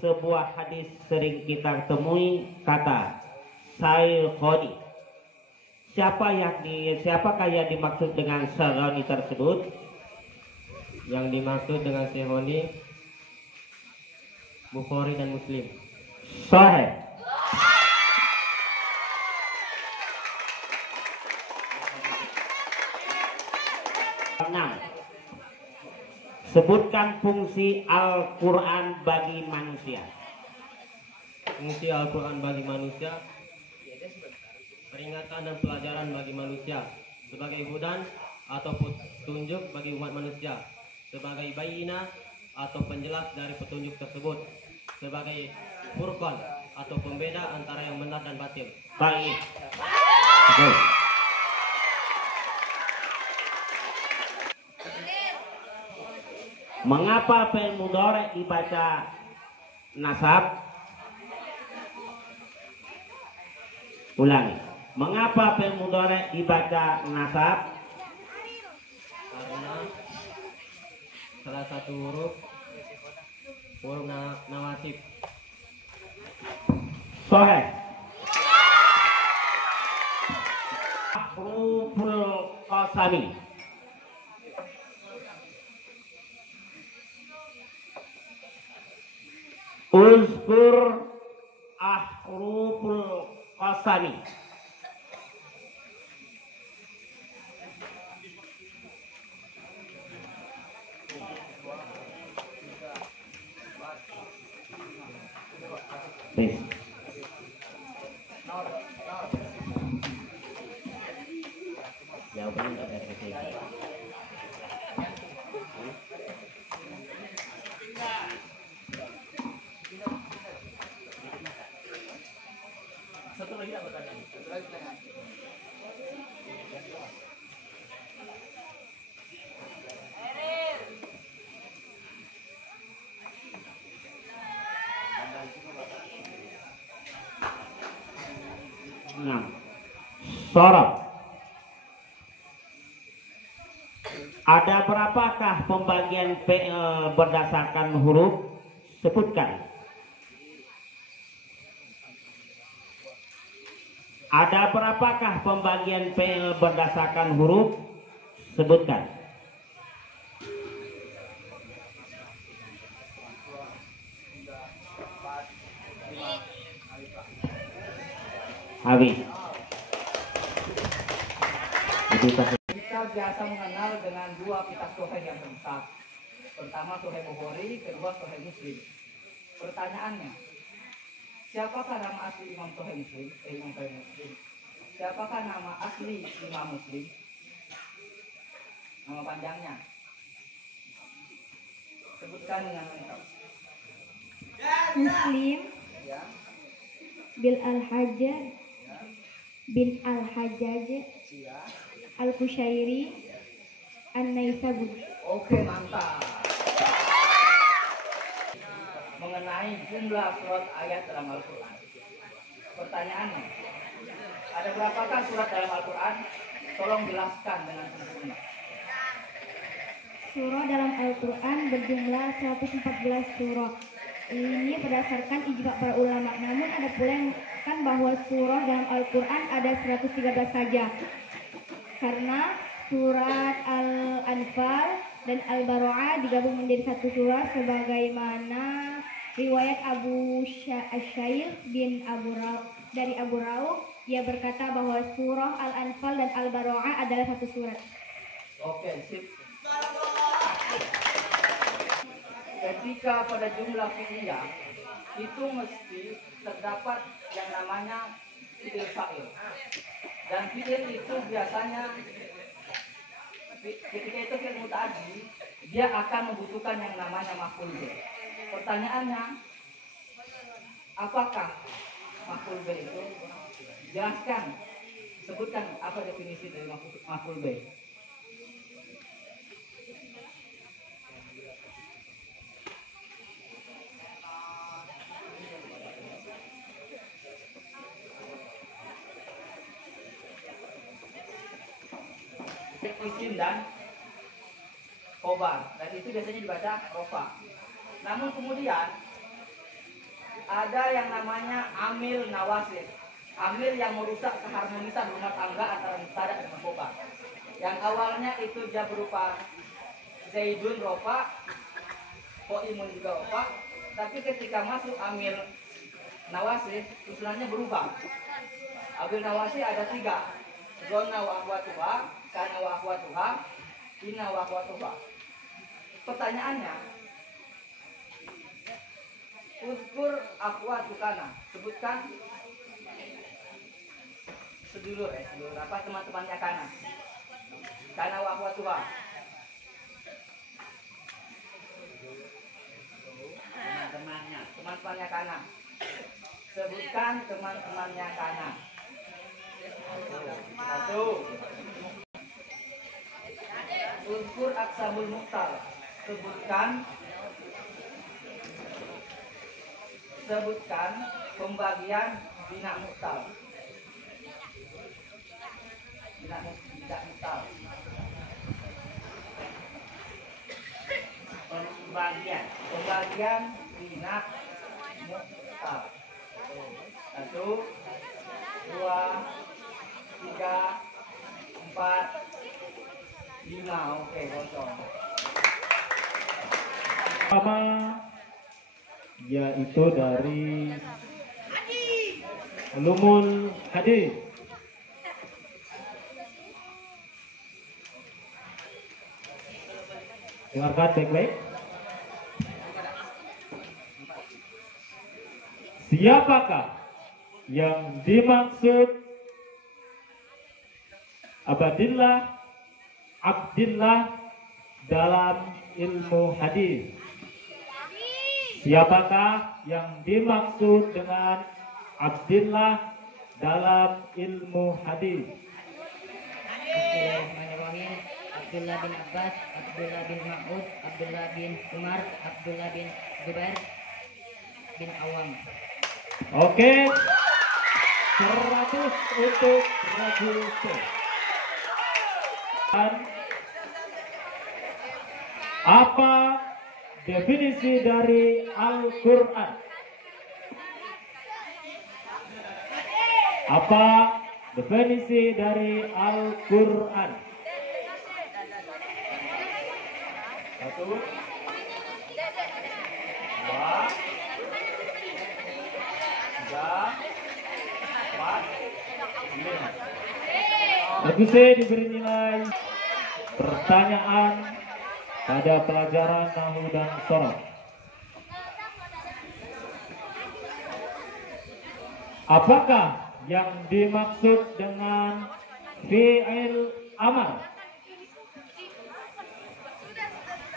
Sebuah hadis sering kita temui kata Sayykhoni. Siapakah yang dimaksud dengan Sayykhoni tersebut? Yang dimaksud dengan Sayykhoni Bukhari dan Muslim. Sahih. Sebutkan fungsi Al-Quran bagi manusia. Fungsi Al-Quran bagi manusia: peringatan dan pelajaran bagi manusia, sebagai hudan atau petunjuk bagi umat manusia, sebagai bayina atau penjelas dari petunjuk tersebut, sebagai furqan atau pembeda antara yang benar dan batil. Baik. Okay. Mengapa fi'il mudhari dibaca nasab? Ulangi. Mengapa fi'il mudhari dibaca nasab? Karena salah satu huruf nawasib. Sahih. Huruful qasami. Uzkur ahruful qasami. Jawabannya nggak ada kesini. Satu lagi apa tadi? Nah, sorot. Ada berapakah pembagian fi'il berdasarkan huruf? Sebutkan. Ada berapakah pembagian fi'il berdasarkan huruf? Sebutkan. Habis. Kita biasa mengenal dengan dua kitab Sahih yang besar. Pertama Sahih Bukhari, kedua Sahih Muslim. Pertanyaannya, siapakah nama asli Imam Sahih Muslim? Imam Sahih Muslim. Siapakah nama asli Imam Muslim? Nama panjangnya. Sebutkan dengan lengkap. Muslim Ya. bin Al-Hajjaj bin Al-Hajjaj Ya. Al-Qushairi An-Naisaburi. Oke, mantap. Mengenai jumlah surat ayat dalam Al-Quran. Pertanyaannya, ada berapakah surat dalam Al-Quran? Tolong jelaskan dengan sempurna. Surah dalam Al-Quran berjumlah 114 surah. Ini berdasarkan ijma para ulama. Namun ada pula yang mengatakan bahwa surah dalam Al-Quran ada 113 saja. Karena surat Al-Anfal dan Al-Baro'ah digabung menjadi satu surah sebagaimana riwayat Abu Syair bin dari Abu Rauh. Ia berkata bahwa surah Al-Anfal dan Al-Baro'ah adalah satu surat. Oke, sip. Ketika pada jumlah fi'liyah itu mesti terdapat yang namanya fi'il fa'il. Dan fi'il itu biasanya ketika itu fi'il muta'addi, dia akan membutuhkan yang namanya maf'ul bih. Pertanyaannya, apakah maf'ul bih itu? Jelaskan, sebutkan apa definisi dari maf'ul bih. Isim dan khobar, dan itu biasanya dibaca rofa. Namun kemudian ada yang namanya amil nawasib. Amil yang merusak keharmonisan rumah tangga antara mubtada dan khobar. Yang awalnya itu dia berupa Zaidun rofa, Qoimun juga rofa, tapi ketika masuk amil nawasib, susunannya berubah. Amil nawasib ada 3. Zona wa akhwatuha, kana wa akhwatuha, inna wa akhwatuha. Pertanyaannya, uzkur akhwatukana, sebutkan sedulur apa teman-temannya kana. Kana wa akhwatuha. Teman-temannya kana. Sebutkan teman-temannya kana. 1. Uzkur aksabul muhtar. Sebutkan pembagian bina muhtar. Bina muhtar. Pembagian bina muhtar. 1, 2, 3, 4, 5. Oke, kosong. Pertama yaitu dari Ulumul Hadis. Dengarkan baik-baik. Siapakah yang dimaksud Abdillah dalam ilmu hadis? Siapakah yang dimaksud dengan Abdillah dalam ilmu hadis? Bismillahirrahmanirrahim. Abdullah bin Abbas, Abdullah bin Mas'ud, Abdullah bin Umar, Abdullah bin Zubair bin Awam. Oke, 100 untuk Rajul C. Dan apa definisi dari Al-Quran? Apa definisi dari Al-Quran? 1, 2, 3, 4, 5. Rajul C diberi nilai pertanyaan pada pelajaran Nahwu dan Shoroh. Apakah yang dimaksud dengan fi'il amar?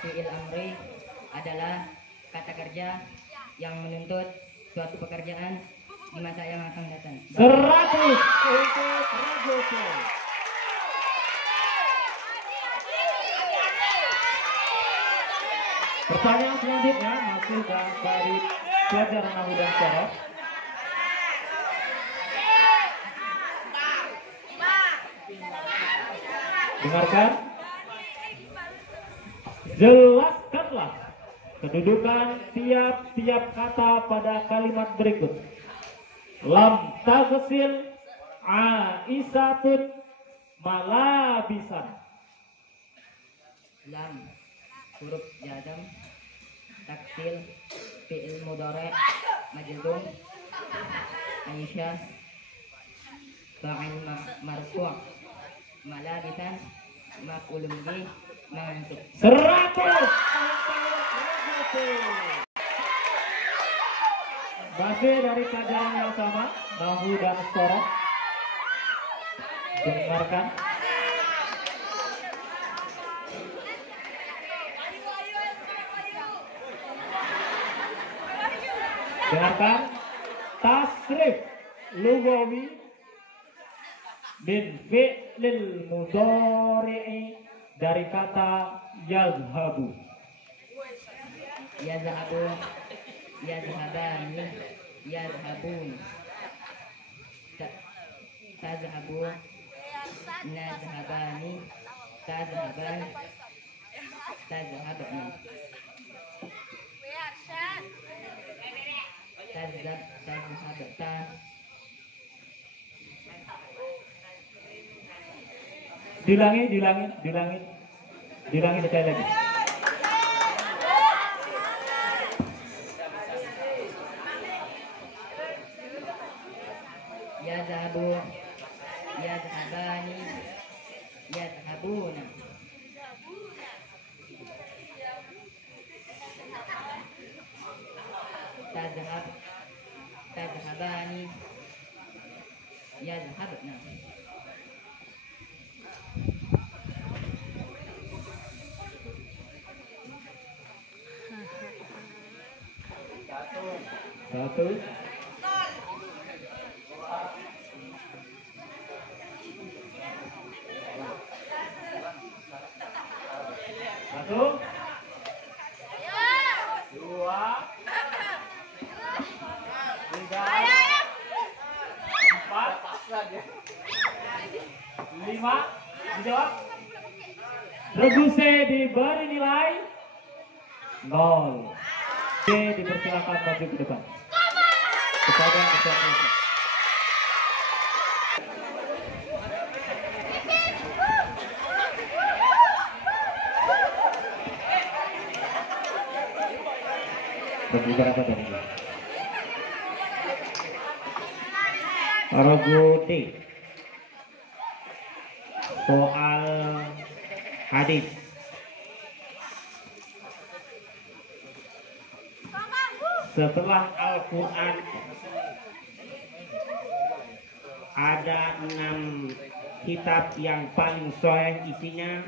Fi'il amri adalah kata kerja yang menuntut suatu pekerjaan di masa yang akan datang. 100 untuk Rajul C. Pertanyaan selanjutnya masih dari pelajaran Nahwu dan Shoroh. Dengarkan. Jelaskanlah kedudukan tiap-tiap kata pada kalimat berikut. Lam taghsil Aisyatun malabisan. Lam huruf jazam, taksil fi'il mudhari' majzum, Aisyah fa'il marfu', malabisan maf'ulun bih mansub. 100 masih dari pelajaran yang sama, Nahwu dan Shoroh. Dengarkan. Dengarkan. Tasrif lughawi min fi'lil mudhari'i dari kata yazhabu. Yazhabun, yazhabani, yazhabun, tazhabun, nazhabani, tazhaban, tazhabani, tazhabta. Dilangi sekali lagi. Yazhabu, yazhabani, yazhabuna. Tazhab, tazhabani, yazhabna. Satu. Satu. Dua. Tiga. Empat. Lima. Dijawab. Rebuse diberi nilai 0. Oke, dipersilakan maju ke depan. Kepada peserta. Beberapa dari ini. Rogo D. Soal hadis. Setelah Al-Quran ada 6 kitab yang paling sahih isinya,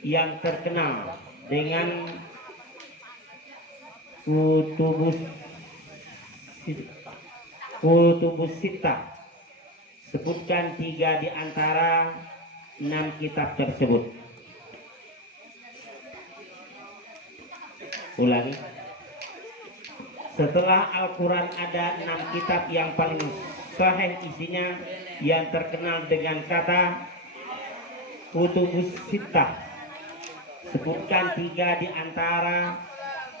yang terkenal dengan kutubus sittah. Sebutkan 3 di antara 6 kitab tersebut. Ulangi. Setelah Al-Quran ada 6 kitab yang paling sahih isinya, yang terkenal dengan kata kutubus sittah. Sebutkan 3 di antara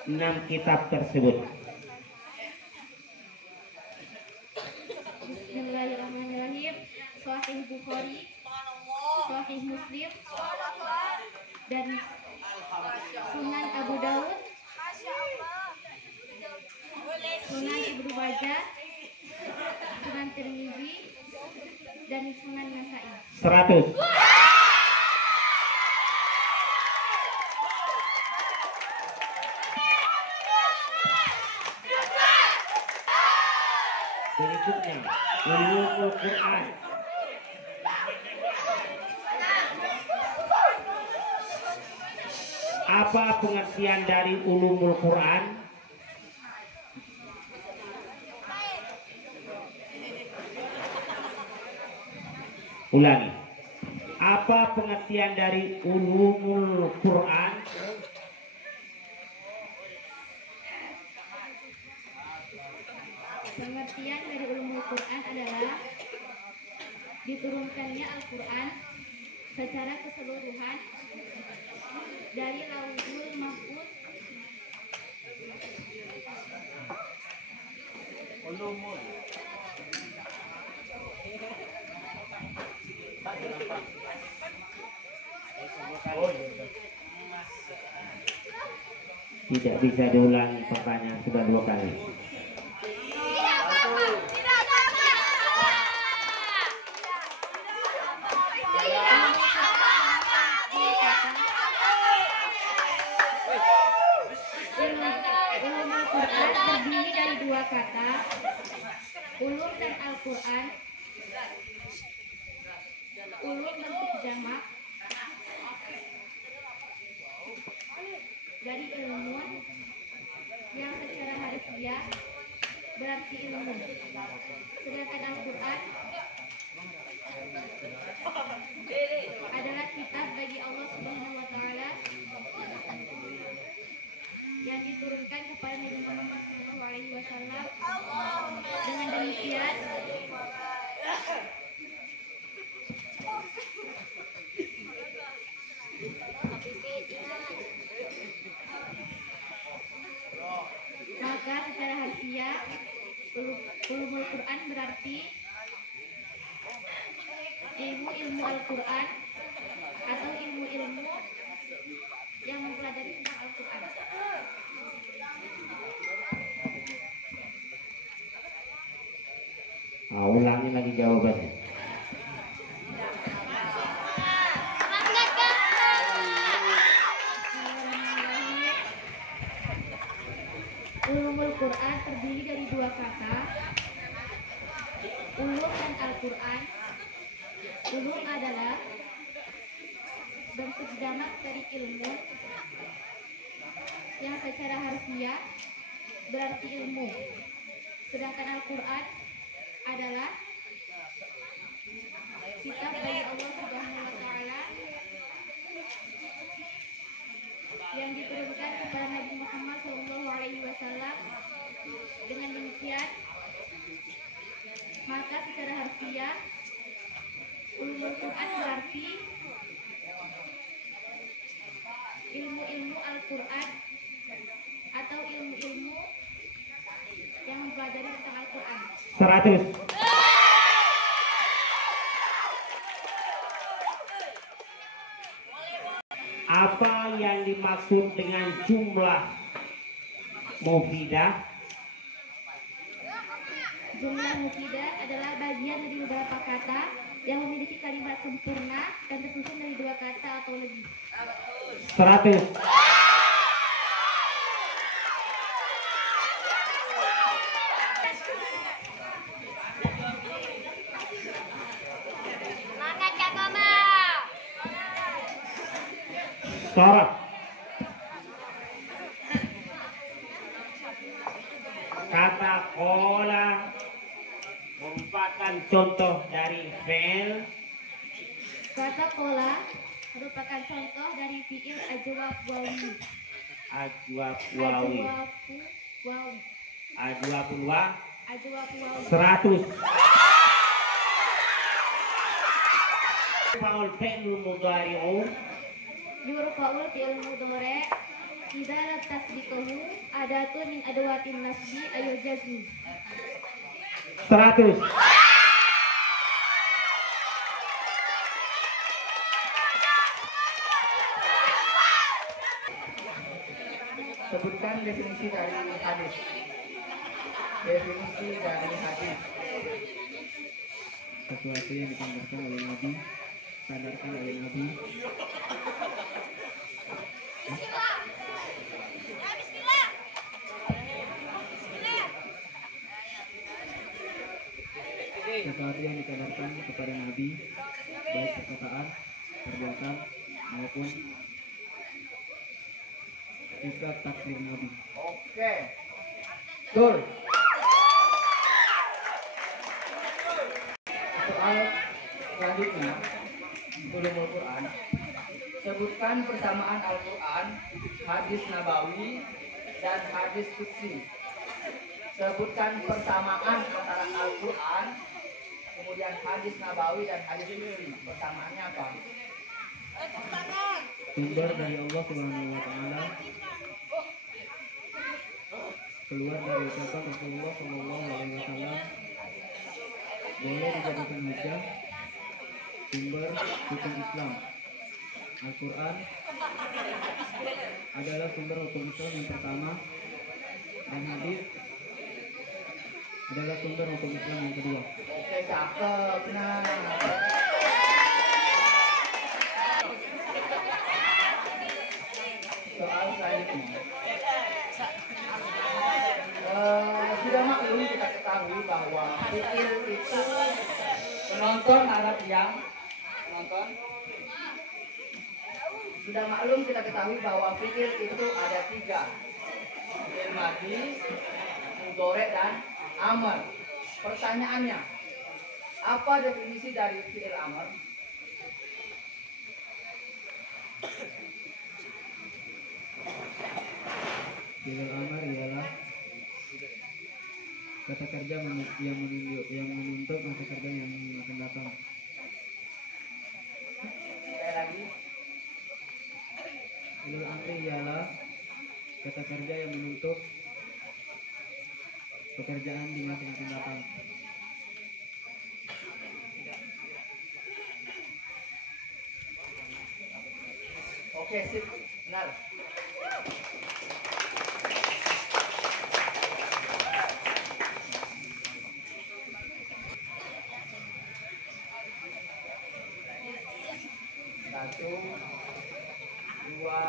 6 kitab tersebut. Bismillahirrahmanirrahim. Sahih Bukhari, Sahih Muslim, dan Sunan Abu Daud, Sunan Ibnu Majah, Sunan Tirmizi, dan Sunan Nasai. 100. Berikutnya, ulumul Quran. Apa pengertian dari ulumul Quran? Ulangi. Apa pengertian dari ulumul Quran? Pengertian dari ulumul Quran adalah diturunkannya Al-Quran secara keseluruhan dari Lauhul Mahfuz Tidak bisa diulangi pertanyaan, sudah 2 kali. Ulumul Quran terdiri dari 2 kata, ulum dan Al-Quran. Ulum bentuk jamak dari ilmu yang secara harfiah berarti ilmu. Sedangkan Al-Quran adalah kitab bagi Allah Subhanahu wa taala yang diturunkan kepada Nabi Muhammad SAW. Dengan demikian maka secara harfiah Ulumul Quran berarti ilmu Al-Quran atau ilmu-ilmu yang mempelajari tentang Al-Quran. Ulangi lagi jawabannya. Ulumul Quran terdiri dari dua kata, ulum dan Al-Quran. Ulum adalah bentuk jamak dari ilmu yang secara harfiah berarti ilmu. Sedangkan Al-Quran adalah kitab dari Allah Subhanahu wa taala yang diturunkan kepada Nabi Muhammad SAW. Dengan demikian, maka secara harfiah ulumul Quran berarti ilmu-ilmu Al-Quran atau ilmu-ilmu yang mempelajari tentang Al-Quran. 100. Apa yang dimaksud dengan jumlah mufidah? Jumlah mufidah adalah bagian dari beberapa kata yang memiliki kalimat sempurna dan tersusun dari dua kata atau lebih. 100. Sorot. Kata kola merupakan contoh dari fi'il. Kata kola merupakan contoh dari fi'il ajwab wawi. Ajwab wawi. Ajwabul wa. Ajwab wawi. 100. Faul fi'il mudhari'u. Yurfa'ul fi'il mudhari' idza lam tasbiquhu adatun min adawatin nasbi ayul jazmi. 100. Sebutkan definisi dari hadis. Definisi dari hadis. Sesuatu yang disampaikan oleh Nabi, sadarkan oleh Nabi. Sesuatu yang dikabarkan kepada Nabi, baik perkataan, perbuatan, maupun sikap takdir Nabi. Oke. Betul. Soal selanjutnya, ulumul Quran. Sebutkan persamaan Al-Quran, hadis Nabawi, dan hadis Qudsi. Sebutkan persamaan antara Al-Quran, kemudian hadis Nabawi dan hadis Qudsi. Persamaannya apa? Sumber dari Allah Subhanahu wa taala, keluar dari ucapan Rasulullah Shallallahu alaihi wasallam, boleh dijadikan hujjah. Sumber hukum Islam. Al-Quran adalah sumber hukum Islam yang pertama, dan hadis adalah sumber hukum Islam yang kedua. Oke, cakep. Nah, soal selanjutnya. Sudah maklum kita ketahui bahwa fi'il itu penonton harap yang penonton. Sudah maklum kita ketahui bahwa fi'il itu ada 3. Fi'il madhi, mudhari' dan amr. Pertanyaannya, apa definisi dari fi'il amr? Fi'il amar ialah kata kerja yang menuntut masa kerja yang akan datang. Sekali lagi, Fi'il amri ialah kata kerja yang menuntut pekerjaan di masa yang akan datang. Oke, sip. Benar. Satu, dua,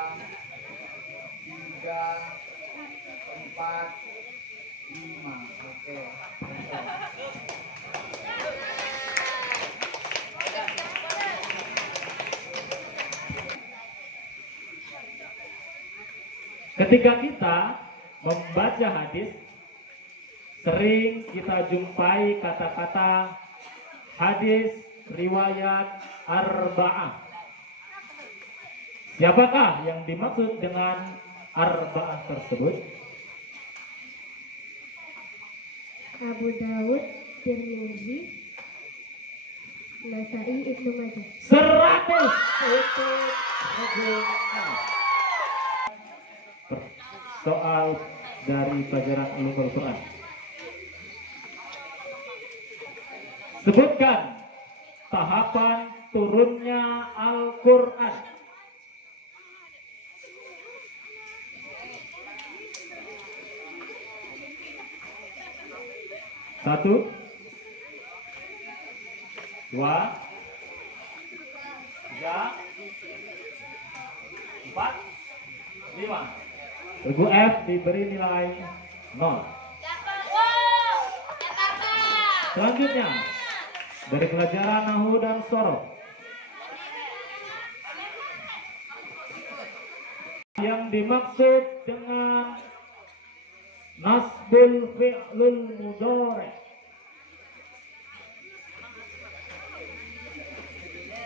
tiga, empat, lima. Oke. Ketika kita membaca hadis, sering kita jumpai kata-kata hadis riwayat arba'ah. Siapakah yang dimaksud dengan arba'ah tersebut? Abu Daud, Tirmizi, Nasai, Ibnu Majah. 100 untuk Rajulullah. Soal dari pelajaran ulumul Quran. Sebutkan tahapan turunnya Al-Quran. Satu, dua, tiga, empat, lima. Regu F diberi nilai 0. Selanjutnya dari pelajaran Nahu dan Sorof. Yang dimaksud dengan nasbul fi'lul mudhari.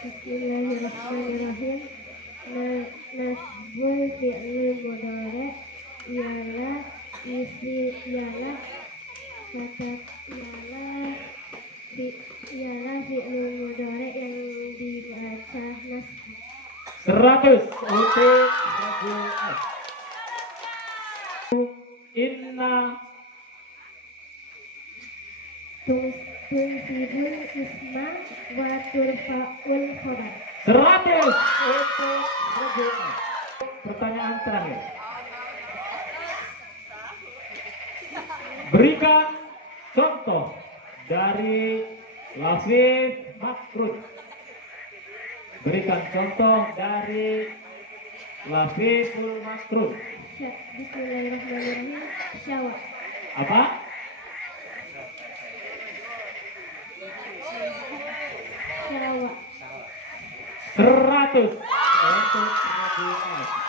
Bismillahirrahmanirrahim. Nasbul fi'lul mudhari ialah fi'lul mudhari yang dibaca nas. 100 untuk Rajul F. Inna tunsibul isma wa turfa'ul khobar. 100 untuk Rajul F. Pertanyaan terakhir. Berikan contoh dari lafaz makrut. Berikan contoh dari lafazul makrut. Bismillahirrahmanirrahim. Syawa. Apa? Syawa. 100 untuk Rajul F.